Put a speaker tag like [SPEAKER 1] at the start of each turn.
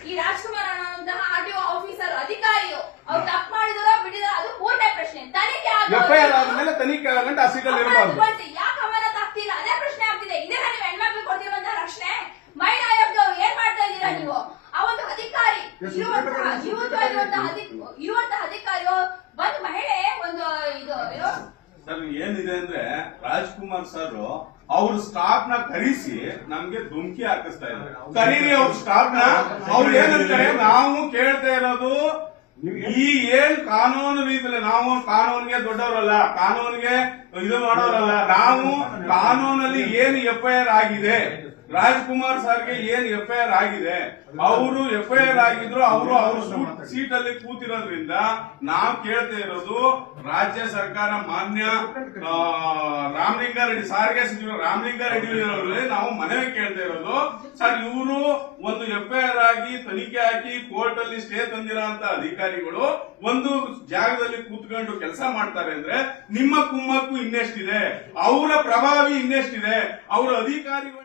[SPEAKER 1] ಈ ರಾಜ್ಕುಮಾರ್ ಅನ್ನುವಂತಹ RTO officer ಅಧಿಕಾರಿಯು ಅವ್ರು ತಪ್ಪು ಮಾಡಿದಾರ ಬಿಟ್ಟಿದಾರೋ ಅದು ಮೂರನೇ ಪ್ರಶ್ನೆ ತನಿಖೆ
[SPEAKER 2] ಎಫ್ ಐ ಆದ್ಮೇಲೆ ತನಿಖೆ ಆಗಂಟ ಆ ಸೀಟಲ್ಲಿ ಇರಬಾರ್ದು
[SPEAKER 1] ಯಾಕೆ ಅಮಾನತ್ ಆಗ್ತಿಲ್ಲ ಅದೇ ಪ್ರಶ್ನೆ ಆಗ್ತಿದೆ ಇದೇ ನೀವು ಹೆಣ್ಮಕ್ಳು ಕೊಡ್ತಿರುವಂತಹ ರಕ್ಷಣೆ ಮಹಿಳಾ ಆಯೋಗದವ್ರು ಏನ್ ಮಾಡ್ತಾ ಇದ್ದೀರಾ ನೀವು ಆ ಒಂದು ಅಧಿಕಾರಿ ಇರುವಂತಹ ಜೀವಂತವಾಗಿರುವಂತಹ ಅಧಿ- ಇರುವಂತಹ ಒಂದು ಮಹಿಳೆ ಒಂದು ಇದು
[SPEAKER 2] ಸರ್ ಏನಿದೆ ಅಂದ್ರೆ ರಾಜ್ಕುಮಾರ್ ಸರ್ ಅವ್ರ ಸ್ಟಾಫ್ನ ಕರೆಸಿ ನಮ್ಗೆ ಧುಮ್ಕಿ ಹಾಕಿಸ್ತಾ ಇದ್ದಾರೆ. ಕರೀರಿ ಅವ್ರ ಸ್ಟಾಫ್ನ ಅವ್ರು ಏನಂತಾರೆ ನಾವು ಕೇಳ್ತಾ ಇರೋದು ಈ ಏನ್ ಕಾನೂನು ರೀತಿಯಲ್ಲಿ ನಾವು ಕಾನೂನಿಗೆ ದೊಡ್ಡವರಲ್ಲ ಕಾನೂನಿಗೆ ಇದು ಮಾಡೋರಲ್ಲ ನಾವು ಕಾನೂನಲ್ಲಿ ಏನು ಎಫ್ ಐ ಆರ್ ಆಗಿದೆ ರಾಜ್ಕುಮಾರ್ ಸರ್ಗೆ ಏನ್ ಎಫ್ ಐ ಆರ್ ಆಗಿದೆ? ಅವರು ಎಫ್ ಐ ಆರ್ ಆಗಿದ್ರು ಅವರು ಅವ್ರ ಸೀಟ್ ಅಲ್ಲಿ ಕೂತಿರೋದ್ರಿಂದ ನಾವ್ ಕೇಳ್ತಾ ಇರೋದು ರಾಜ್ಯ ಸರ್ಕಾರ ಮಾನ್ಯ ರಾಮಲಿಂಗಾರೆಡ್ಡಿ ಸಾರಿಗೆ ಸಚಿವ ರಾಮಲಿಂಗಾರೆಡ್ಡಿ ನಾವು ಮನವಿ ಕೇಳ್ತಾ ಇರೋದು, ಸರ್, ಇವರು ಒಂದು ಎಫ್ ಐ ಆರ್ ಆಗಿ ತನಿಖೆ ಹಾಕಿ ಕೋರ್ಟ್ ಅಲ್ಲಿ ಸ್ಟೇ ತಂದಿರೋಂತ ಅಧಿಕಾರಿಗಳು ಒಂದು ಜಾಗದಲ್ಲಿ ಕೂತ್ಕೊಂಡು ಕೆಲಸ ಮಾಡ್ತಾರೆ ಅಂದ್ರೆ ನಿಮ್ಮ ಕುಮ್ಮಕ್ಕು ಇನ್ನೆಷ್ಟಿದೆ? ಅವರ ಪ್ರಭಾವಿ ಇನ್ನೆಷ್ಟಿದೆ? ಅವರ ಅಧಿಕಾರಿಗಳು